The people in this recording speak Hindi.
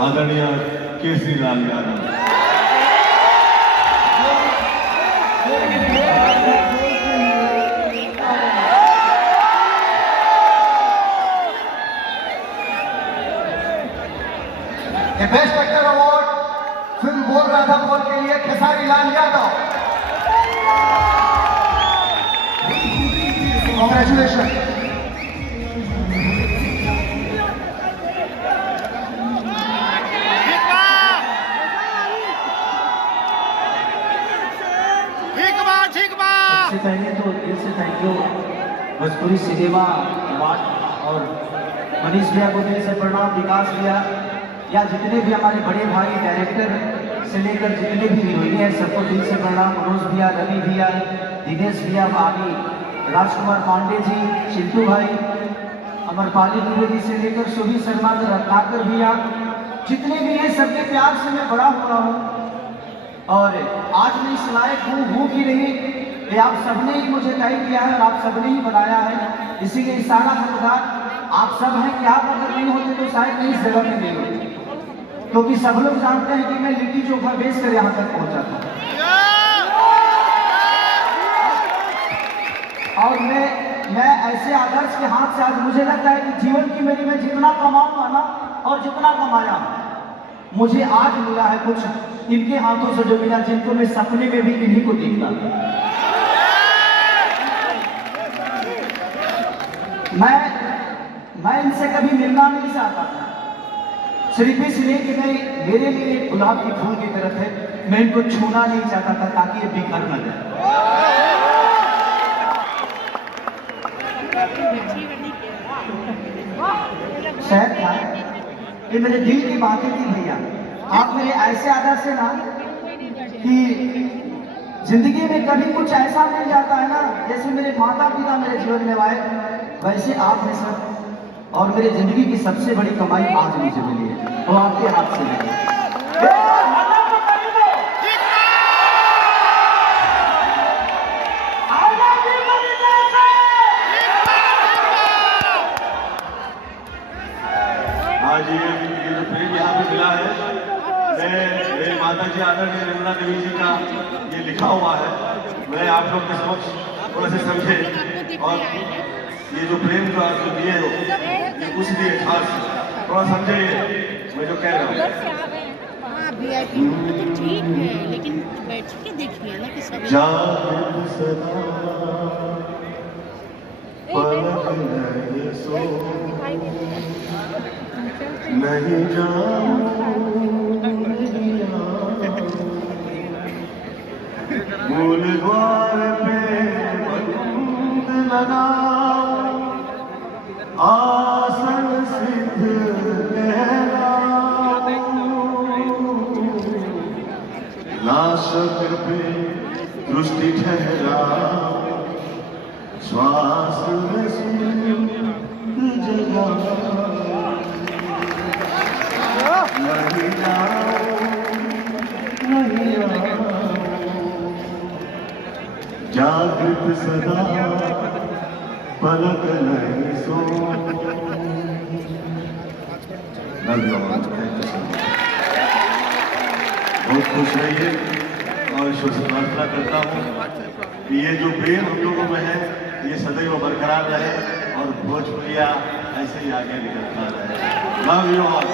आदरणीय Kesari Lal Yadav. Best actor award film बोल रहा था बोल के लिए केसरी लाल यादव। कांग्रेचुलेशन। सबसे पहले तो दिल से thank you Bhojpuri cinema award और मनीष भैया को दिल से प्रणाम, विकास भैया या जितने भी हमारे बड़े भाई डायरेक्टर से लेकर जितने भी हीरोइन हैं सबको दिल से प्रणाम। मनोज भैया, रवि भैया, दिनेश भैया, भाभी राजकुमार पांडे जी, चिंटू भाई, अमरपाली द्विवेदी से लेकर सुभी शर्मा, रत्नाकर भैया, जितने भी हैं सबके प्यार से मैं बड़ा हो रहा हूँ और आज मैं इस लायक हूँ कि नहीं ये आप सबने ही मुझे तय किया है और आप सबने ही बनाया है, इसीलिए सारा हकदार आप सब हैं। क्या अगर नहीं होते तो शायद मैं इस जगह में नहीं होती, क्योंकि सब लोग जानते हैं कि मैं लिट्टी चोखा बेच कर यहाँ तक पहुँचा था और मैं ऐसे आदर्श के हाथ से आज मुझे लगता है कि जीवन की मेरी मैं जितना कमाऊंगा ना और जितना कमाया मुझे आज मिला है कुछ इनके हाथों से जो मिला, जिनको मैं सपने में भी इन्हीं को देखता था। मैं इनसे कभी मिलना नहीं चाहता था, सिर्फ इसलिए कि मैं मेरे लिए एक गुलाब की फूल की तरफ है, मैं इनको छूना नहीं चाहता था ताकि ये बिखर न जाए। शायद था ये मेरे दिल की बातें थी भैया, आप मेरे ऐसे आदर से ना कि जिंदगी में कभी कुछ ऐसा मिल जाता है ना, जैसे मेरे माता पिता मेरे जीवन में आए वैसे आप हैं सर, और मेरी जिंदगी की सबसे बड़ी कमाई आज मुझे मिली है, वो आपके हाथ से मिली है। आज ये जो प्रेम यहाँ पे मिला है, मेरी माता जी आदरणीय निर्मला देवी जी का ये लिखा हुआ है, मैं आप लोग के समक्ष थोड़ा से समझे और ये जो प्रेम जो आप जो दिए हो ये कुछ दिए खास थोड़ा समझे मैं जो कह रहा हूँ। ठीक है लेकिन बैठ के देखिए ना कि सब नहीं मूल द्वार पे बंद लगा आसन सिद्ध नाशक पे दृष्टि ठहरा श्वास में जगा नहीं जागृत सदा पलक नहीं सो। बहुत खुश रहिए और ईश्वर से प्रार्थना करता हूँ कि ये जो प्रेम हम लोगों में है ये सदैव बरकरार रहे और भोजपुरिया ऐसे ही आगे निकलता रहे। Love you all.